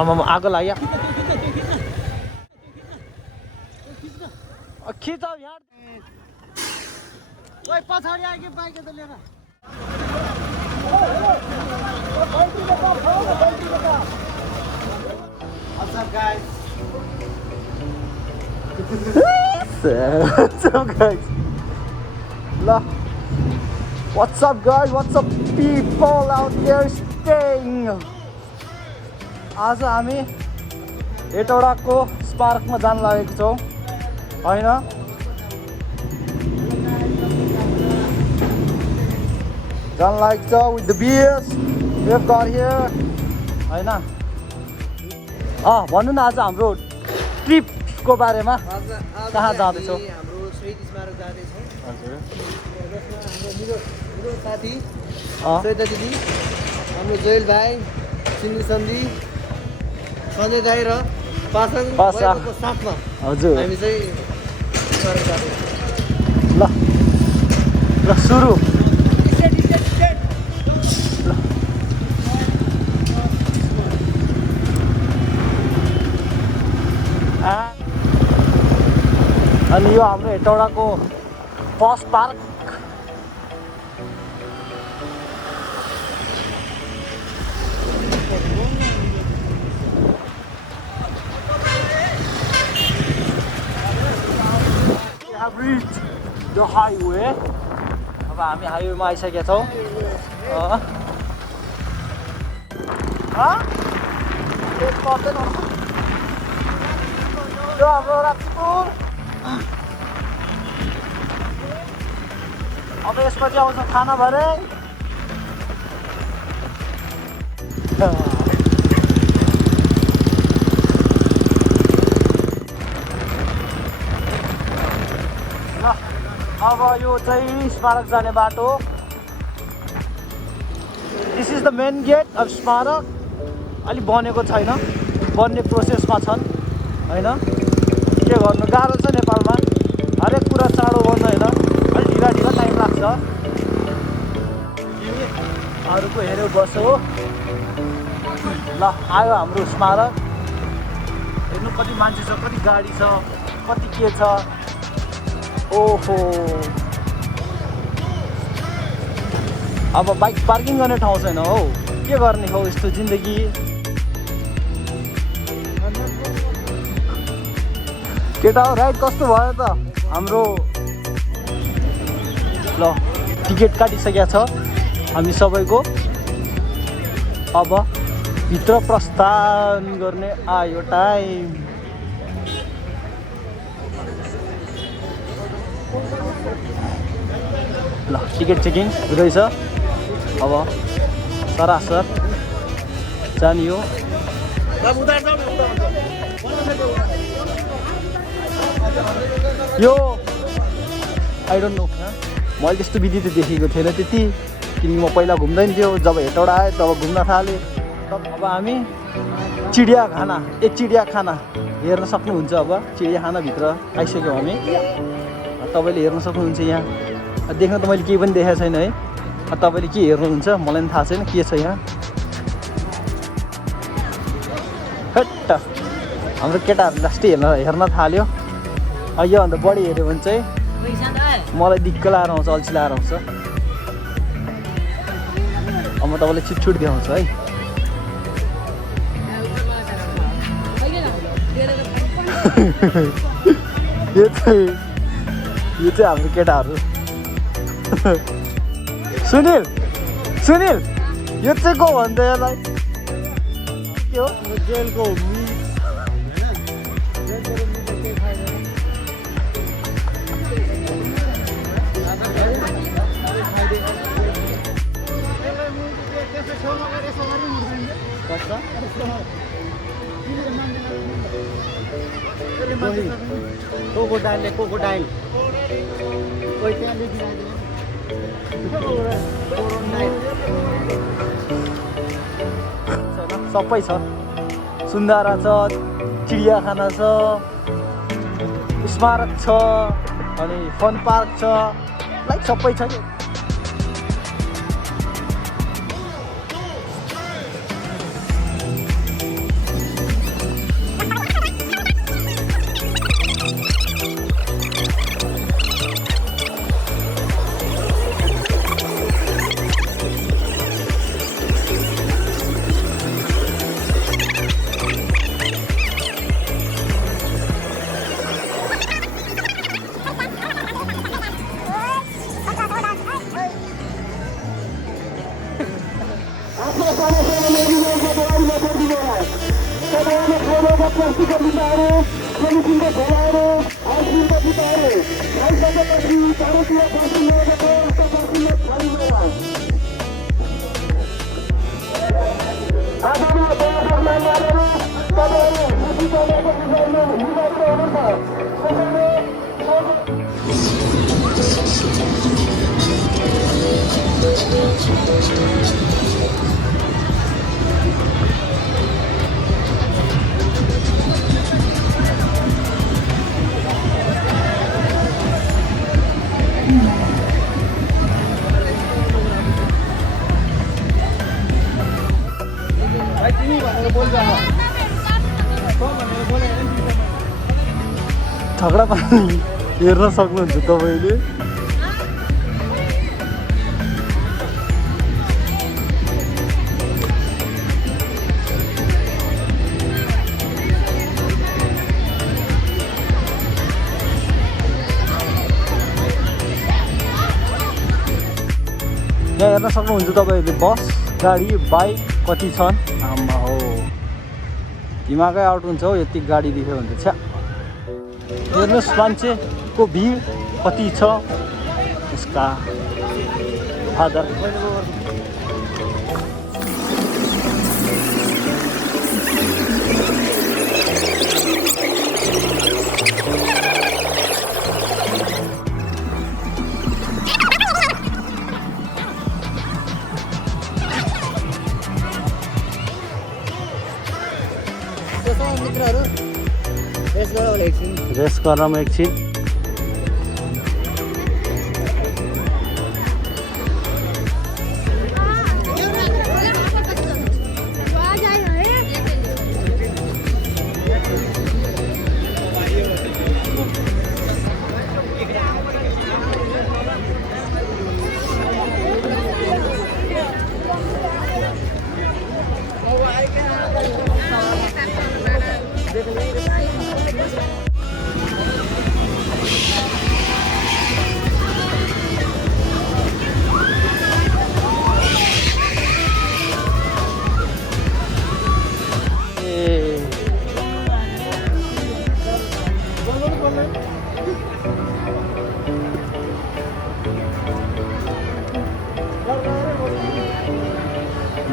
आमामा आगो लाग्यो खिच यहाँ पछाडि आयो कि बाइक त लिएर What's up guys? What's up guys? What's up guys? What's up people out there staying? आज हामी हेटौडाको स्मारकमा जान लागेको छौँ हैन जान लागेको छ with the beers we have got here हैन भन्नु न आज हाम्रो ट्रिपको बारेमा कहाँ जाँदैछौँ हाम्रो शहीद स्मारक जाँदैछौँ हजुर मेरो साथी श्वेता दिदी हाम्रो जोयल भाइ सिन्धु सन्जी सञ्जय दाइ र पासाङको साथमा हजुर हामी चाहिँ स्मारक जाँदैछौँ ल सुरु अनि यो हाम्रो हेटौडाको first park We have reached the highway. अब हामी हाइवेमा आइसकेका छौँ यो हाम्रो राप्तीपुर अब यसपछि आउँछ खाना भरे अब यो चाहिँ स्मारक जाने बाटो this is the main gate of स्मारक अलि बनेको छैन बन्ने प्रोसेसमा छन् हैन के गर्नु गाह्रो छ नेपालमा हरेक कुरा चाँडो बन्नु होइन अलि ढिला टाइम लाग्छ अरूको हेऱ्यो बसो ल आयो हाम्रो स्मारक हेर्नु कति मान्छे छ कति गाडी छ कति के छ ओहो अब बाइक पार्किङ गर्ने ठाउँ छैन हौ के गर्ने हौ यस्तो जिन्दगी केटा हो राइड कस्तो भयो त हाम्रो ल टिकट काटिसकेका छ हामी सबैको अब भित्र प्रस्थान गर्ने आयो टाइम ल टिकट चेकिङ हुँदैछ अब सरासर जाने हो यो आई डोन्ट नो मैले त्यस्तो विधि त देखेको थिएन त्यति किनकि म पहिला घुम्दैन थियो जब हेटौडा आएँ तब घुम्न थालेँ अब हामी चिडियाखाना हेर्न सक्नुहुन्छ अब चिडियाखानाभित्र आइसक्यौँ हामी तपाईँले हेर्न सक्नुहुन्छ यहाँ देख्न त मैले केही पनि देखाएको छैन है तपाईँले के हेर्नुहुन्छ मलाई पनि थाहा छैन के छ यहाँ हट्ट हाम्रो केटाहरू लास्टै हेर्न थाल्यो योभन्दा बढी हेऱ्यो भने चाहिँ मलाई दिक्क लाएर आउँछ अल्छी लाएर आउँछ अब म तपाईँलाई छुट देखाउँछु है यो चाहिँ हाम्रो केटाहरू सुनिल यो चाहिँ को भन्छ यसलाई के हो जेलको कोकोडाइल सबै छ सुन्दरा छ चिडियाखाना छ स्मारक छ अनि फन पार्क छ लाइक सबै छ झगडा पानी हेर्न सक्नुहुन्छ तपाईँले। यहाँ हेर्न सक्नुहुन्छ तपाईँहरूले बस गाडी बाइक कति छन्। आमा हो दिमागै आउट हुन्छ हौ यति गाडी देख्यो भने छ्या। हेर्नुहोस् मान्छेको भिड कति छ। यसका फादर मित्रहरू रेस्ट गरौँ एकछिन।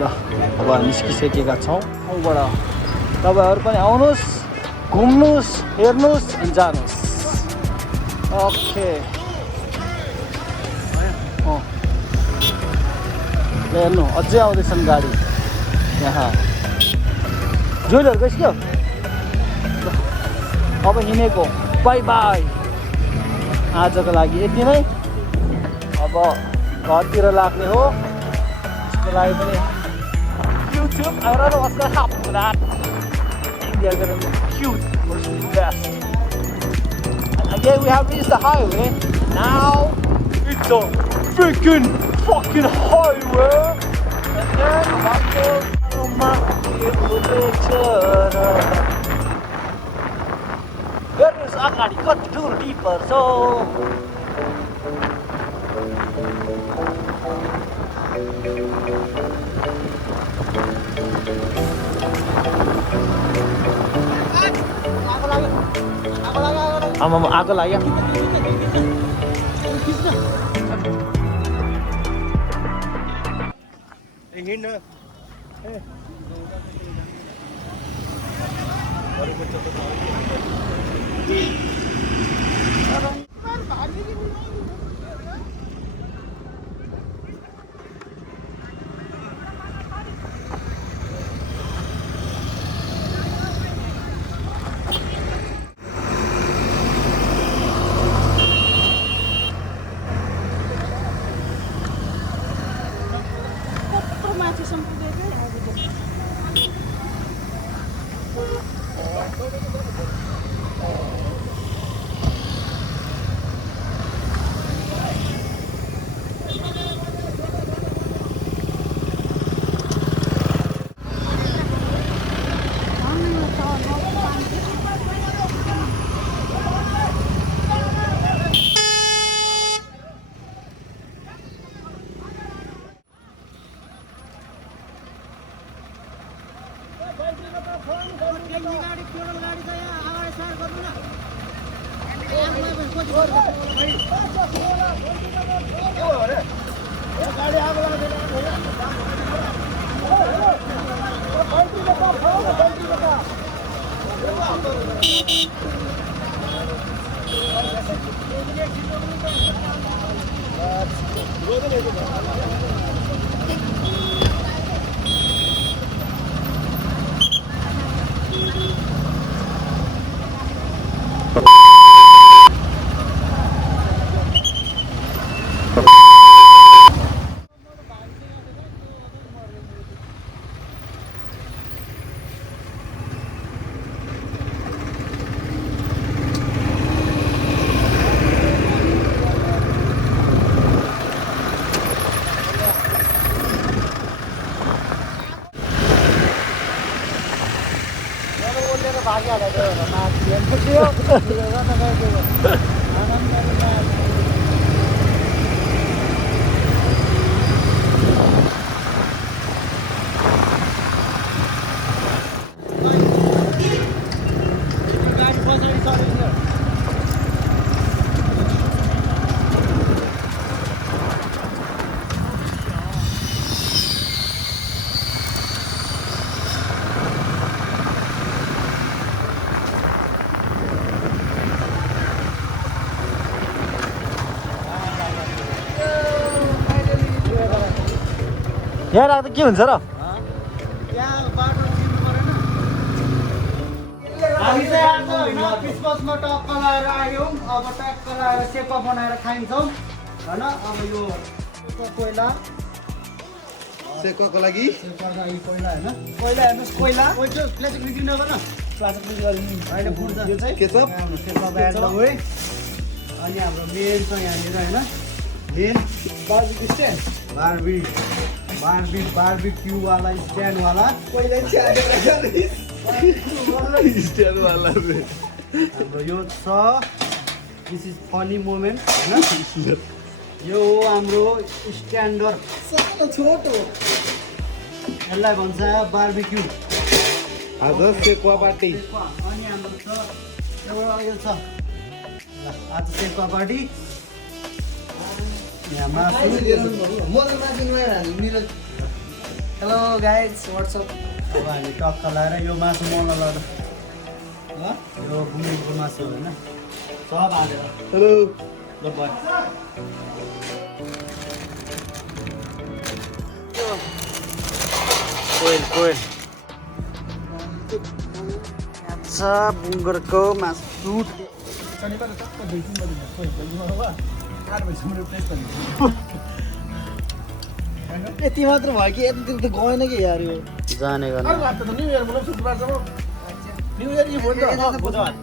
ल अब निस्किसकेका छौँ ठाउँबाट। तपाईँहरू पनि आउनुहोस्, घुम्नुहोस्, हेर्नुहोस् अनि जानुहोस्। ओके हेर्नु अझै आउँदैछन् गाडी यहाँ। जोइलहरू गइसक्यो। अब हिँडेको बाई बाई आजको लागि यति नै। अब घरतिर लाग्ने हो। त्यसको लागि पनि YouTube, I don't know what's gonna happen to that. They're gonna be cute versus the best. And again, we have reached the highway. Now it's a freaking fucking highway. And then there is Akadi cut to deeper, so आमामा आगो लाग्यो। यहाँ राख्दा के हुन्छ र? हामी चाहिँ आज होइन क्रिसमसमा टक्क लगाएर आयौँ। अब टक्क लगाएर सेपा बनाएर खाइन्छौँ होइन। अब यो कोइला सेकको लागि कोइला होइन, कोइला हेर्नुहोस्, कोइला प्लास्टिक बिक्री नगर्न, प्लास्टिक होइन फुट्छ। यो चाहिँ केचप है। अनि हाम्रो मेन छ यहाँनिर होइन, मेन बार्बिक्यूवाला स्ट्यान्डवाला पहिला स्ट्यान्डवाला हाम्रो यो छ। दिस इज फनी मोमेन्ट होइन। यो हो हाम्रो स्ट्यान्डर, छोटो यसलाई भन्छ बार्बिक्यू। आज सेकुवा पार्टी। अनि हाम्रो छ एउटा यो छ ल, आज सेकुवा पार्टी। यहाँ मासु। Hello guys, WhatsApp. अब हामी टक्क लगाएर यो मासु मलाई ल, यो गुन्द्रुकको मासु होइन, सब हालेर हेलो ल भयो। कोइल बुङ्गरको मासु। यति मात्र भयो कि यति त गएन कि यार यो जाने गर्न न्यू इयर बोलाउँ शुक्रबार जब न्यू इयर इभ हो नि त बुधबार